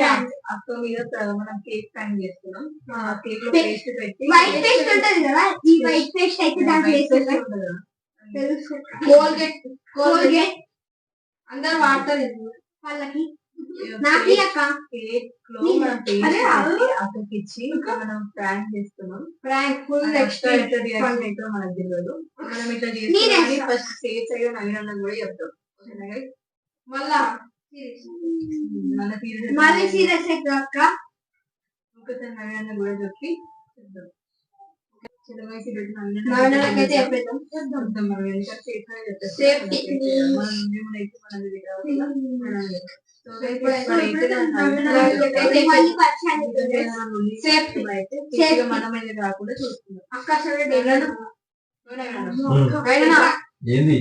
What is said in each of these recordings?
అక్క మీద ప్ర- మనం కేక్ ప్యాన్ చేస్తున్నాం. ఆ కేక్లో Pe- పేస్ట్ పెట్టి వైట్ పేస్ట్ ఉంటది కదా ఈ వైట్ పేస్ట్ అయితే దాంట్లో కోల్గేట్ కోల్గేట్ అందరు వాడతారు. వాళ్ళకి. నాకి అక్క. కేక్లో నీ- మనం పేస్ట్ అరే, అవును. పెట్టి అక్కకి ఇచ్చి ఇంకా మనం ప్రాంక్ చేస్తున్నాం. ప్రాంక్ ఫుల్ ఎక్స్ట్రా ఎక్స్ట్రా ఎట్లా రియాక్షన్ అయితే మనకు తెలియదు. మనం ఇట్లా. ఫస్ట్ సేఫ్ కూడా చెప్తాం? మళ్ళా మళ్ళీ సీరియస్ అక్క. ఒకసారి నవీనందం కూడా చెప్పి అవుతుంది. సేఫ్టీ అయితే పూర్తిగా మనం అనేది రాకుండా చూసుకుందాం అక్క డేనా ఏంది?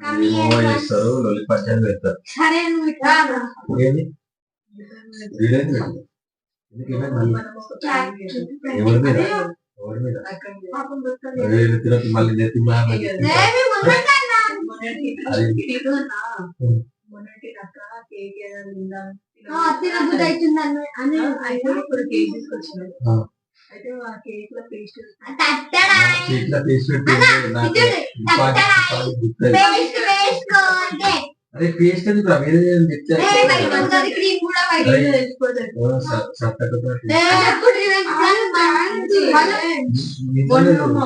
ఏమో చేస్తారు లొల్లి పచ్చని పెడతారు సరే నువ్వు ఇట్లా రా. ఏంది వీడైంది. ఎందుకు ఏమైంది మళ్ళీ? ఎవరి మీద ఎవరి మీద పాపం. వీళ్ళు మళ్ళీ నెత్తి మీద ఉండకన్నా. ఆ, తినబుద్ధి అవుతుంది అని ఆ. అయితే ఆ కేక్లో పేస్ట్ తట్టడా. ఇట్లా పేస్ట్. పేస్ట్ వేసుకోండి. అరే పేస్ట్ క్రీమ్ కూడా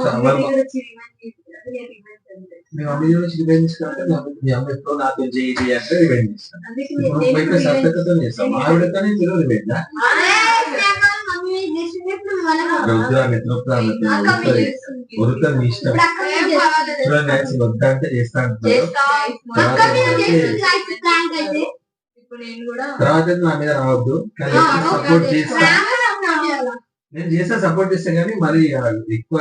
సవాల్ మా- మీ మమ్మీ నుంచి రివెంజ్ తీసుకుంటే మీ అమ్మ- మీ అమ్మ ఎప్పుడో నాతో చేయి చేయి అంటే రివెంజ్ చేస్తాను. ఇప్పుడు పోయి సత్తకతో చేస్తాం ఆవిడతోనే తిరుగు రివెంజ్ మీ ఇష్టం. చూడండి వద్దా అంటే చేస్తా అంటున్నారు. తర్వాత నా మీద రావద్దు. కానీ సపోర్ట్. చేస్తా. నేను చేస్తా సపోర్ట్ చేస్తా కానీ మరి ఎక్కువ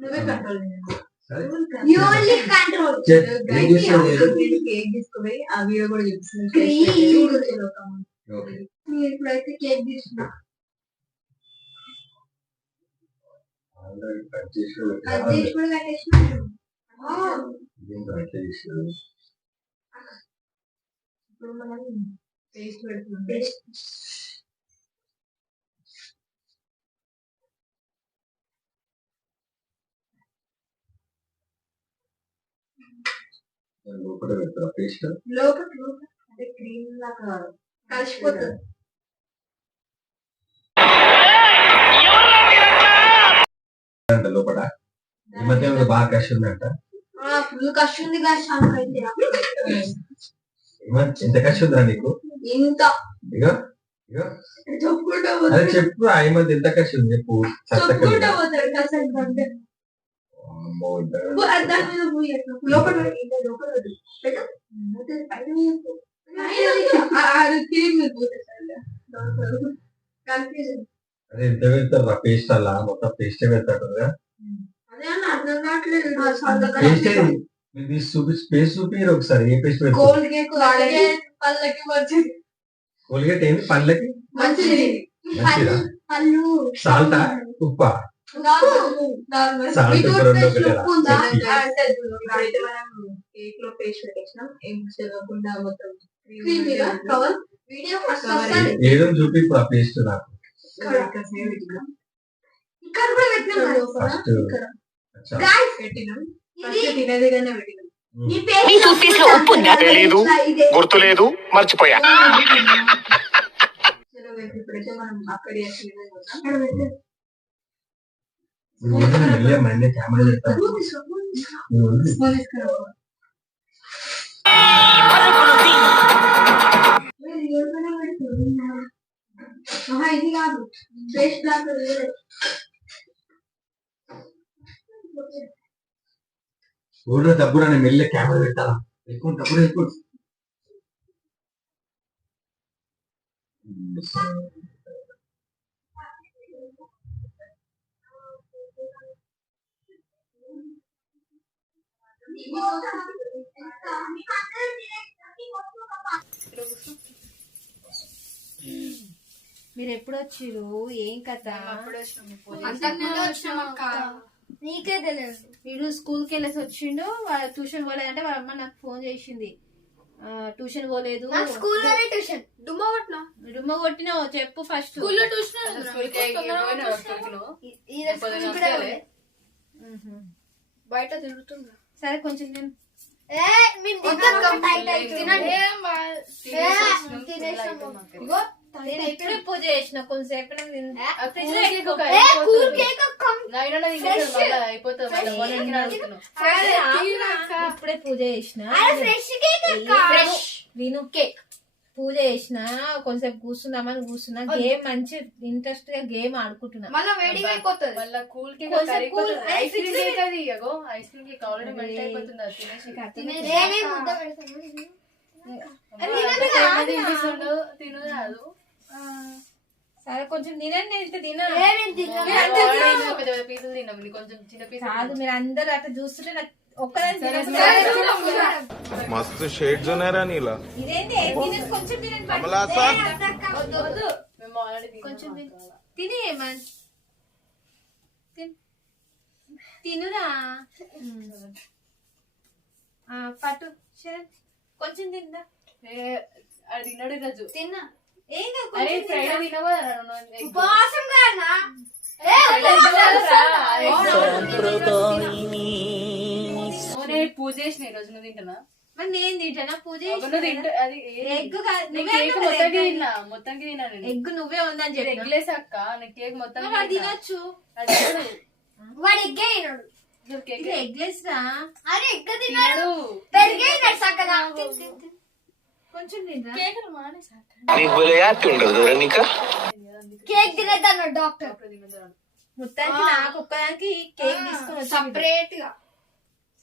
నువ్వే కంట్రోల్ సరే. ఇప్పుడు మనం పేస్ట్ పెడుతున్నాం. లోపల పెడతారా? పేస్ట్? లోపల లోపల. అంటే క్రీమ్ లాగా కలిసిపోతుంది. అంటే లోపల? ఈ మధ్య బాగా కష్టం ఉందంట? ఫుల్ కష్టం ఉంది మధ్య ఎంత కష్టం ఉందా నీకు? ఇంత. ఇగో ఇగో. చెప్పుకుంటూ అదే చెప్పు ఆ ఈ మధ్య ఎంత కష్టం ఉంది చెప్పు. అంటే. లోపల అదే ఎంత పెడతారు పేస్ట్ అలా మొత్తం పేస్ట్ పెడతారు కదా. అదే అన్న అర్థం కావట్లేదు. పేస్ట్ మీరు చూపి పేస్ట్ చూపిరు ఒకసారి ఏ పేస్ట్ పెడతారు? కోల్గేట్ వాడండి పళ్ళకి మంచిది. కోల్గేట్ ఏంది? పండ్లకి మంచిది. మంచిదా? పళ్ళు సాల్టా? ఉప్పా? కేక్లో పేస్ట్ పెట్టేసినాం. ఏం చదవకుండా మొత్తం వీడియో ఏదో చూపి ఇప్పుడు ఆ పేస్ట్ నాకు. ఇక్కడ కూడా పెట్టినాం లో ఉప్పు ఉందా? తెలీదు. ఇదే. గుర్తులేదు. మర్చిపోయా. కెమెరా ఆహా, ఇది కాదు పేస్ట్ లాగా వేరే. ఊళ్ళో డబ్బులు అని మెల్లె కెమెరా పెట్టాలా? ఎక్కువ డబ్బులు ఎక్కువ. మీరు ఎప్పుడు వచ్చిర్రు ఏం కథ నీకే తెలియదు వీడు స్కూల్కి వెళ్ళేసి వచ్చిండు వాళ్ళ ట్యూషన్ పోలేదంటే వాళ్ళ అమ్మ నాకు ఫోన్ చేసింది. ట్యూషన్ పోలేదు. స్కూల్లోనే ట్యూషన్. డుమ్మ కొట్టినా? కొట్టినావు చెప్పు ఫస్ట్. స్కూల్లో ట్యూషన్ బయట తిరుగుతుందా సరే కొంచెం నేను నేను ఇప్పుడే పూజ చేసిన ఆగురా. ఇప్పుడే పూజ చేసిన. విను కేక్. పూజ చేసిన కొంచెంసేపు కూర్చుందామని కూర్చున్నా. గేమ్ మంచి ఇంట్రెస్ట్గా గేమ్ ఆడుకుంటున్నా. మళ్ళీ వేడిగా అయిపోతుంది. మళ్ళా కూల్కి కొంచెం cool. ఐస్ క్రీమ్ కేక్ అది అగో ice cream cake already melt అయిపోతుంది అది తినేసి. తిను కాదు. సరే కొంచెం తినండి ఇంత తినండి కొంచెం చిన్న పీస్ మీరు అందరూ మస్తు షేడ్స్ ఉన్నారా నీలా. కొంచెం తినురా. పట్టు కొంచెం తిందా? తిన్నా. ఉపవాసం పూజ చేసిన ఈ రోజు నువ్వు తింటున్నా? మరి నేను తింటానా పూజ ఎగ్ మొత్తానికి egg తిన్నా మొత్తానికి తిన్నా నేను. ఎగ్ నువ్వే ఉందని చెప్పి ఎగ్లేస్ అక్క కేక్ మొత్తం వాడు తినొచ్చు. వాడు ఎగ్గే తినడు. ఎగ్లెస్ రా? అరే ఎగ్గ తినడు. తినడు. పెరిగే సక్కగా నీకు భలే కేక్ తినద్దన్నాడు డాక్టర్. మొత్తానికి నాకు ఒక్కదానికి కేక్ తీసుకొని సపరేట్గా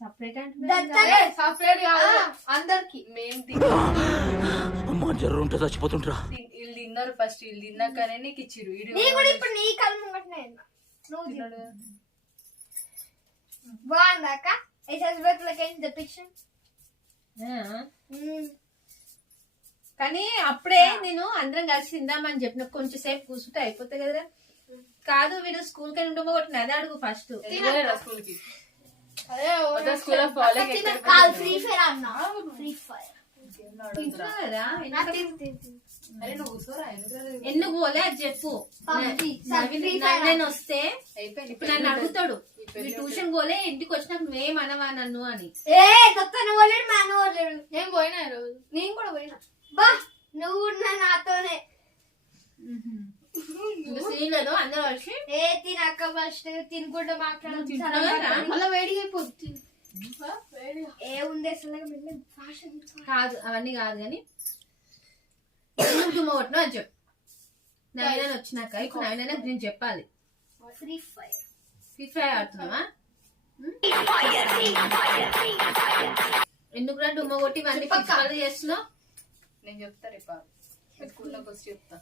సపరేట్ అంటే దత్తలే. సపరేట్గా అందరికి మేము తిన్నాం అమ్మా జ్వరం ఉంటే చచ్చిపోతుంటరా వీళ్ళు తిన్నారు ఫస్ట్ వీళ్ళు తిన్నాకనే నీకు ఇచ్చిరు ఇప్పుడు నీ కళ్ళు ముంగటనే. నువ్వు తిను. తిన్నాడు. బాగుందాక ఎస్ఎస్ లకి తెప్పించు? కానీ అప్పుడే నేను అందరం కలిసి తిందామని చెప్పిన. కొంచెం సేపు కూర్చుంటే అయిపోతాయి కదరా. కాదు వీడు స్కూల్కి ఉండమో కొట్టిన అదే అడుగు ఫస్ట్ వెళ్ళిపోయారా స్కూల్కి. అదే మొత్తం స్కూల్ ఆఫ్ ఫాలో కాదు ఫ్రీ ఫైర్ అన్నా. ఫ్రీ ఫైర్ తింటున్నా కదా అరే నువ్వు కూర్చోరా. ఎందుకు పోలే? అది చెప్పు. నవీన్ వస్తే ఇప్పుడు నన్ను అడుగుతాడు. ఈ ట్యూషన్ పోలే? ఇంటికి వచ్చినాక అనవా నన్ను అని? నేను పోయినా నేను కూడా పోయినా. బా నువ్వు నాతోనే. సీన్లలో అందరూ వచ్చి ఏ తినక్క ఫస్ట్ తినుకుంటూ తింటున్నావా? మాట్లాడు మళ్ళీ వేడిగా అయిపోద్ది ఏ ఉంది అసలు ఫ్యాషన్ కాదు అవన్నీ కాదు కానీ ఎందుకు దుమ్మ కొట్టినా అని చెప్పు. వచ్చినాక ఇప్పుడు నవీన నేను చెప్పాలి. ఫ్రీ ఫైర్ ఫ్రీ ఫైర్ ఆడుతున్నావా? ఎందుకు రా డుమ్మ కొట్టి ఇవన్నీ చేస్తున్నావు? నేను చెప్తా రేపా స్కూల్లోకి వచ్చి చెప్తా.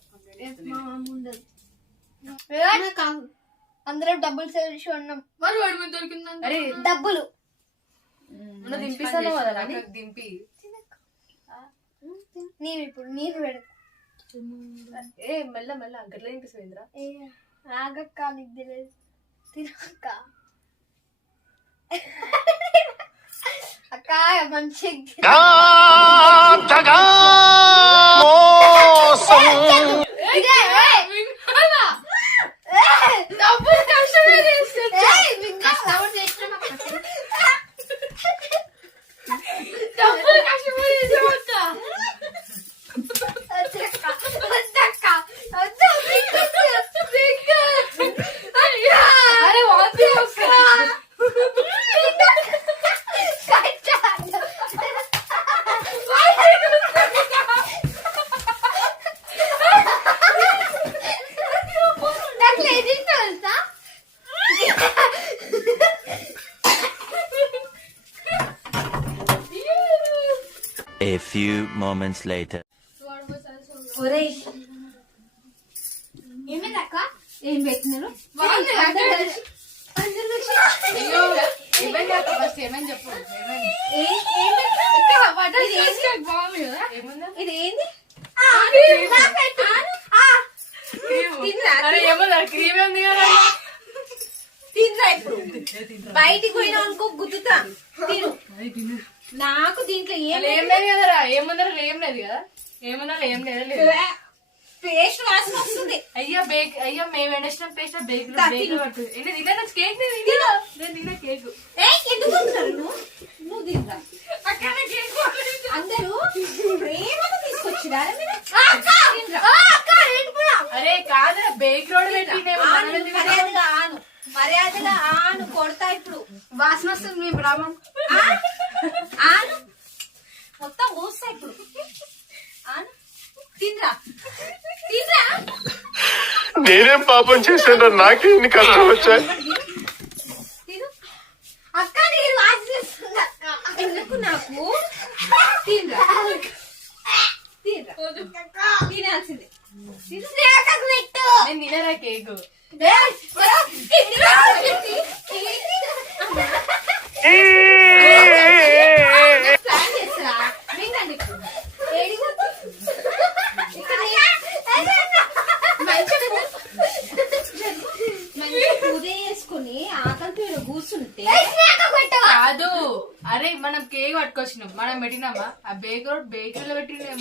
అందరం డబ్బులు సేవ్ ఉన్నాం. మరి వాడి మీద డబ్బులు. దింపిస్తాను కదా నాకు దింపి. నేను ఇప్పుడు నీరు పెడతా ఏ మెల్ల మెల్ల. గట్ల దింపిస్తుందిరా ఏ, ఆగక్క నీకు తెలియదు. తినక్క. అక్క మంచి ఇదే, ఏ, వినాలా? ఏ, డబ్బులు కష్టమే తీసుకొచ్చా. డబ్బులు కష్టమే తీసుకొచ్చా. వద్దక్క, వద్దక్క, వద్దు, బిగ్గు, బిగ్గు. అయ్యా. బిగ్గు. కట్టాను. నాకు లేదు తెలుసా A few moments later. ఒరేయ్ ఏమైందక్క? ఏం పెట్టినారు? ఇది ఏంది? క్రీమ్ ఉంది కదా? ఇప్పుడు. బయటికి పోయినా అనుకో గుద్దుతా. తిను. నాకు దీంట్లో ఏం ఏం లేదు కదరా. ఏముందర ఏం లేదు కదా. ఏముందర ఏం లేదు లేదు. పేస్ట్ వాసన వస్తుంది. అయ్యా బేక్ అయ్యా మేము ఎండేసిన పేస్ట్ బేక్. పడుతుంది నేను తిన్నా కేక్ నేను తిన్నా నేను తిన్నా కేక్. ఎందుకు నువ్వు నువ్వు తినరా? అందరూ ప్రేమగా తీసుకొచ్చిరా అరే కాదురా బేక్ రోడ్. మర్యాదగా ఆను. మర్యాదగా ఆను కొడతా ఇప్పుడు. వాసన వస్తుంది మీ బ్రాహ్మణ్? ఆను. మొత్తం కూస్తా ఇప్పుడు. ఆను. తినరా. తినరా. నేనేం పాపం చేశాను నాకే ఇన్ని కష్టం వచ్చాయి. అక్క నేను ఎందుకు నాకు? తినరా. తినరా. తినాల్సిందే. తిను. నేను తినరా కేక్? ఏయ్, తినరా. అమ్మా. ప్లాన్ చేస్తారా వినండి ఇప్పుడు. ఏడికి పోతుంది? ఇక్కడ మంచిగా మంచిగా పూజ చేసుకుని ఆకలితో ఈడ కూర్చుంటే కాదు అరే మనం కేక్ పట్టుకొచ్చినాం మనం పెట్టినామా ఆ బేక్ రోడ్ బేకరీలో పెట్టినాం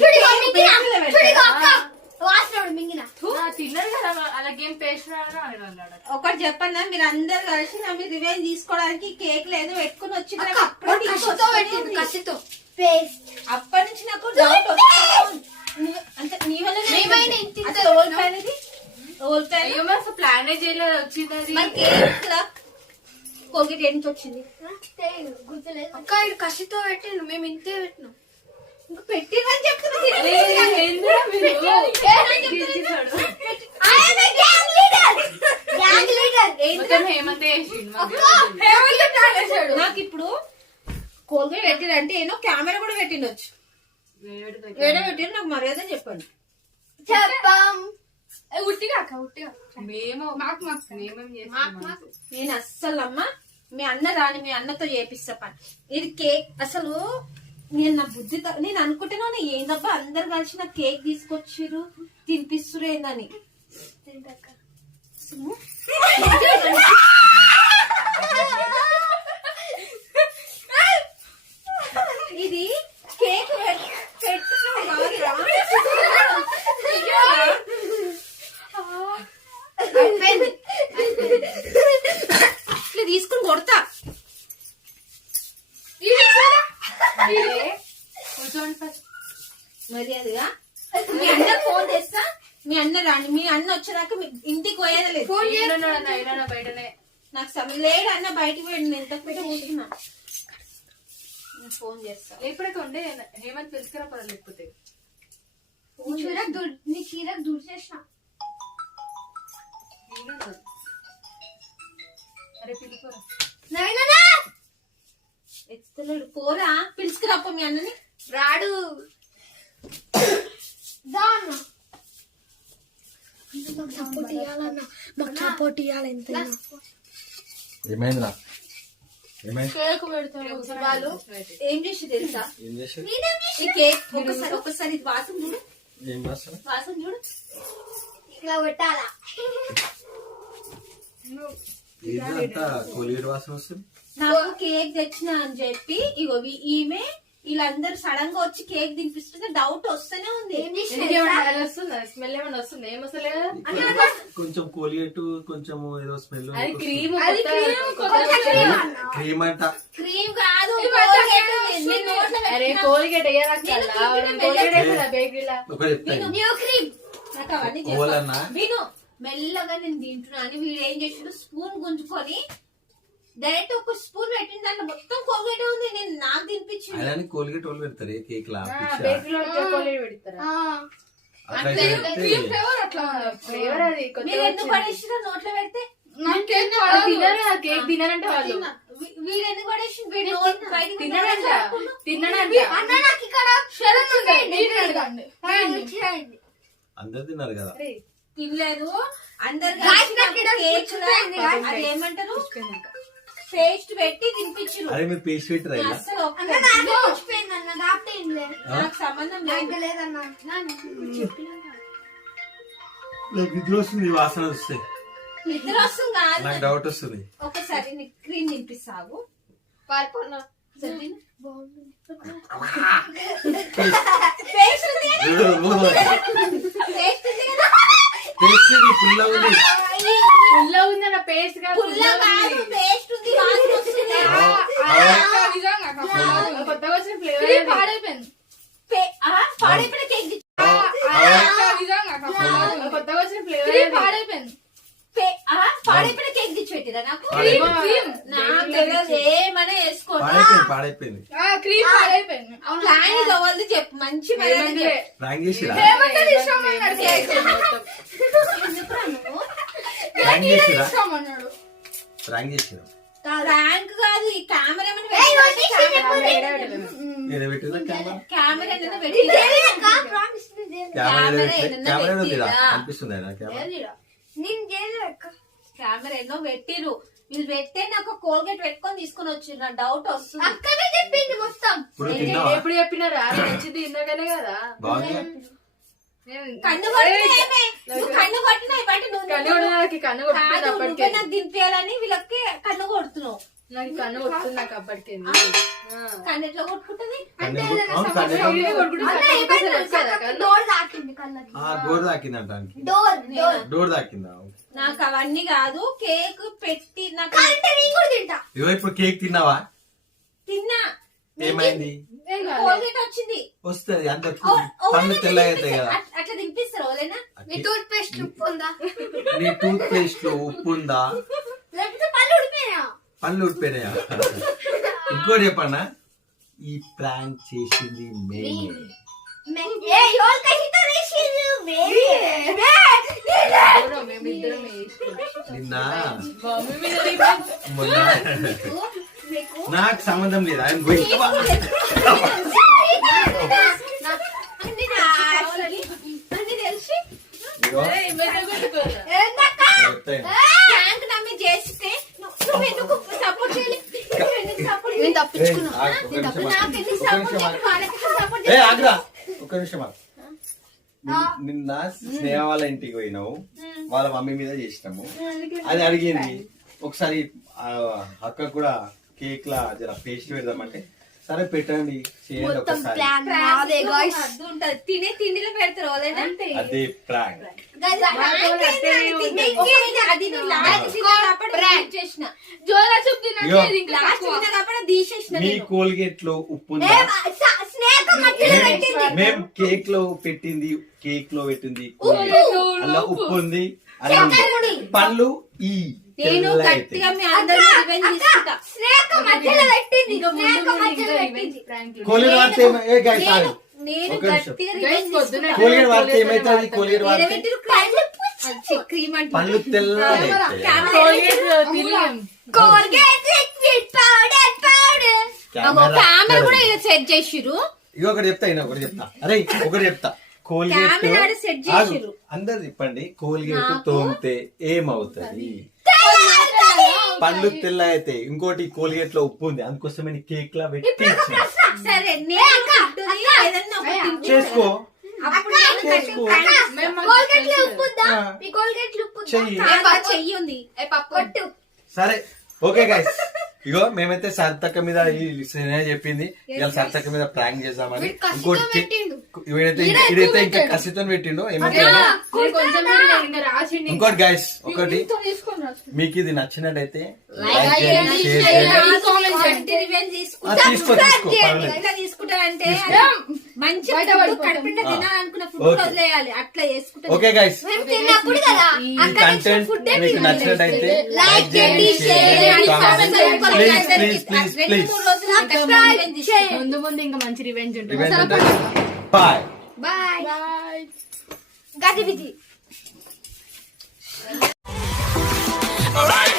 తిన్నారు కదా అలాగేం పేస్ట్ అన్నాడు ఒకటి చెప్పన్నా మీరు అందరు కలిసి నా మీద రివెంజ్ తీసుకోవడానికి కేక్ లేదు పెట్టుకుని వచ్చి కసితో పెట్టింది కసితో. అప్పటి నుంచి నాకు డౌట్ అంటే నీ వల్ల ప్లాన్ చేయలేదు వచ్చింది అది. మరి కేక్ కోల్గేట్ ఏం నుంచి వచ్చింది అక్క ఇది కసితో పెట్టిండు మేము ఇంతే పెట్టినాం. ఇంకా పెట్టిరని చెప్తున్నా నాకు ఇప్పుడు కోల్గేట్ పెట్టిరంటే ఏదో కెమెరా కూడా పెట్టిండొచ్చు. వేడి పెట్టిరు నాకు మర్యాద చెప్పండి. చెప్పాం. ఉట్టిగా అక్క ఉట్టిగా. మేము మాకు మాకు మేమేం చేస్తాం నేను అస్సలు అమ్మ మీ అన్న రాని మీ అన్నతో చేపిస్తా పని. ఇది కేక్ అసలు నేను నా బుద్ధి నేను అనుకుంటున్నాను ఏందబ్బా అందరు కలిసి నాకు కేక్ తీసుకొచ్చిర్రు తినిపిస్తురు ఏందని. సుమ్ము. ఇది కేక్. ఇట్లా తీసుకుని కొడతా. కూర్చోండి ఫస్ట్. మర్యాదగా. మీ ఫోన్ చేస్తా. మీ అన్న రాని మీ అన్న వచ్చేదాకా మీ ఇంటికి పోయేది లేదు. అయినా బయటనే? నాకు సమయం లేడు అన్న బయటికి పోయి నేను ఎంత పెట్టి కూర్చున్నా. నేను ఫోన్ చేస్తా. లేకపోతే ఉండే హేమంత్ పిలుచుకురా పద లేకపోతే. దుర్- నీ చీరకు దూర్ చేసిన. అరే పిలుచుకోరా ఎత్తుతున్నాడు. పోరా. పిలుచుకురాపో మీ అన్నని. రాడు. దా అన్న. మాకు సపోర్ట్ ఇవ్వాలన్న మాకు సపోర్ట్ ఇవ్వాలి ఎంత ఏమైందిరా కేక్ పెడతారు వాళ్ళు ఏం చేసి తెలుసా? ఈ కేక్ ఒకసారి ఒకసారి ఇది వాసన చూడు. ఏం చేస్తారు వాసన చూడు. ఇలా పెట్టాలా ఇదంతా కోలిగేట్ వాసన వస్తుంది. నాకు కేక్ తెచ్చిన అని చెప్పి ఇగో ఈమె వీళ్ళందరూ సడన్గా వచ్చి కేక్ తినిపిస్తుంటే డౌట్ వస్తూనే ఉంది. స్మెల్ ఏమన్నా వస్తుంది? ఏం కొంచెం కోలిగేట్ కొంచెం ఏదో స్మెల్ అది క్రీమ్. క్రీమ్ అంట. క్రీమ్ కాదు అరే. కోల్గేట్ కోల్గేట్ మెల్లగా నేను తింటున్నా అని వీడు ఏం చేసాడు? స్పూన్ గుంజుకొని డైరెక్ట్ ఒక స్పూన్ పెట్టిన దాంట్లో మొత్తం కోల్గేట్ ఉంది. నేను నాకు తినిపించింది. అలానే కోలిగేట్ వాళ్ళు పెడతారు. కేక్ లా కోల్గేట్ పెడతారా? అట్లా పెడితే అట్లా ఫ్లేవర్ అది కొత్తగా మీరు ఎందుకు వచ్చింది. పడేసినా నోట్లో పెడితే? కేక్ తినరంట వాళ్ళు. వీ- వీడు ఎందుకు పడేసి వీడు నోట్ బయటికి తినడంట పడేసి తినడంట అన్న నాకు ఇక్కడ శరణ్ ఉంది నేను అడగండి చేయండి అందరు తిన్నారు కదా. తినలేదు. అందరు ఏమంటారు? పేస్ట్ పెట్టి తినిపించారు అరే మీరు పేస్ట్ పెట్టరా ఇలా? అన్న ఒక్క- నాకు సంబంధం లేదు. నాకు నిద్ర వస్తుంది ఈ వాసన వస్తే. నిద్ర వస్తుంది కాదు. నాకు డౌట్ వస్తుంది. ఒకసారి నీకు క్రీమ్ తినిపిస్తావు. పారిపోనా? సరే టేస్ట్ ఇది పుల్లగా ఉంది. పుల్ల ఉంది నా పేస్ట్గా పుల్ల కాదు పేస్ట్ ఉంది వాసన వస్తుంది కొత్తగా వచ్చిన ఫ్లేవర్ పాడైపోయింది. పాడైపోయిన కేక్ తెచ్చు. కొత్తగా వచ్చిన ఫ్లేవర్ పాడైపోయింది. పాడైపోయిన కేక్ తెచ్చి పెట్టిరా నాకు. పాడైపోయింది. నాకు తెలియదు ఏమైనా వేసుకోండి. పాడైపోయింది క్రీమ్ పాడైపోయింది. ప్లాన్ కావాలి చెప్పు. మంచి మర్యాద చెప్పు. ప్రాంక్ చేసిరా ఏమంటారు ఇష్టం అన్నాడు ఎందుకురా నువ్వు ప్రాంక్ చేసిరా? ప్రాంక్ చేసిరా? ర్యాంక్ కాదు ఈ కెమెరా నేను పెట్టిందా కెమెరా కెమెరా పెట్టి కెమెరా ఎన్నో పెట్టిరు? వీళ్ళు పెట్టే నాకు కోల్గేట్ పెట్టుకొని తీసుకొని వచ్చిర్రు. నా డౌట్ వస్తుంది. అక్కడే చెప్పింది మొత్తం. ఎప్పుడు చెప్పినారా? నచ్చింది ఇందాకనే కదా. కన్ను కొట్టినాయి కన్ను అప్పటికే. నాకు దింపేయాలని వీళ్ళకి కన్ను కొడుతున్నావు. నాకు కన్ను కొట్టుకుంది నాకు అప్పటికే కన్ను ఎట్లా కొట్టుకుంటది? డోర్ తాకింది కళ్ళకి. ఆ డోర్ డోర్ డోర్. డోర్ తాకిందా నాకు అవన్నీ కాదు కేక్ పెట్టి నాకు ఇప్పుడు కేక్ తిన్నావా? తిన్నా. ఏమైంది? వచ్చింది. వస్తుంది అంత వాళ్ళకి తెల్లగా అవుతాయి. కదా. అట్- అట్లా తినిపిస్తారు ఓలేనా? నీ టూత్ పేస్ట్ ఉప్పు ఉందా? నీ టూత్ పేస్ట్లో ఉప్పు ఉందా? లేకపోతే పళ్ళు ఉడిపోయినా పళ్ళు ఉడిపోయినాయా ఇంకోటి చెప్పన్నా? ఈ ప్రాంక్ చేసింది మేమే. నిన్న. మొన్న నాకు? సంబంధం లేదు. ఒక్క నిమిషం నిన్న స్నేహ వాళ్ళ ఇంటికి పోయినావు. వాళ్ళ మమ్మీ మీద చేసినాము. అది అడిగింది. ఒకసారి అక్క కూడా కేక్ లా జర పేస్ట్ పెడదామంటే. సరే పెట్టండి చేయండి మొత్తం ఒకసారి. ప్లాన్ నాదే గాయ్స్ ఉంటది. తినే తిండిలో పెడతారు ఓలేనా అదే ప్రాంక్ అది? లాస్ట్ తిన్నప్పుడు బ్రేక్ చేసిన. జోరా చూపు ఇగో. లాస్ట్ తిన్నప్పుడు తీసేసిన మీ నేను. కోల్గేట్లో ఉప్పు ఉందా? స్నేహ మధ్యలో పెట్టింది. మేం కేక్లో పెట్టింది కేక్లో పెట్టింది కోల్గేట్. అలా ఉప్పు ఉంది. పళ్ళు ఈ. నేను. గట్టిగా మీ అందరూ రివెంజ్ తీసుకుంటా. మధ్యలో పెట్టింది. ఇంకా మధ్యలో ఇంకా పెట్టింది. వాడితే ఏ నేను. గట్టిగా రివెంజ్ తీసుకుంటా. వాడితే కోల్గేట్ ఏమైతుంది? వాడితే పెట్టిరు క్రీమ్ అంటే పళ్ళు తెల్లగా అయితే. కోల్గేట్ తిరిగాం. Colgate liquid powder powder camera. కూడా ఇలా సెట్ చేసిరు ఇక ఒకటి చెప్తా ఈయన ఒకటి చెప్తా. అరే ఒకటి చెప్తా. కోల్గేట్. అందరు చెప్పండి కోల్గేట్ తోమితే ఏమవుతుంది? పళ్ళు తెల్ల అయితే ఇంకోటి కోల్గేట్లో ఉప్పు ఉంది. అందుకోసమే నీ కేక్ లా పెట్టి. సరే. చేసుకో. సరే. ఓకే గైస్ ఇగో మేమైతే సరితక్క మీద ఈ స్నేహ చెప్పింది. ఇవాళ సరితక్క మీద ప్రాంక్ చేద్దామని. ఇంకోటి వీడైతే ఇదైతే ఇంకా కసితో పెట్టిండు ఇంకా. ఇంకోటి గైస్ ఒకటి. మీకు ఇది నచ్చినట్టయితే. తీసుకో తీసుకో మంచి తినాలనుకున్న ఫుడ్ వదిలేయాలి. అట్లా చేసుకుంటే ఓకే లైక్ చేయండి షేర్ చేయండి. ముందు ఇంకా మంచి రివెంజ్ బాయ్ బాయ్ బాయ్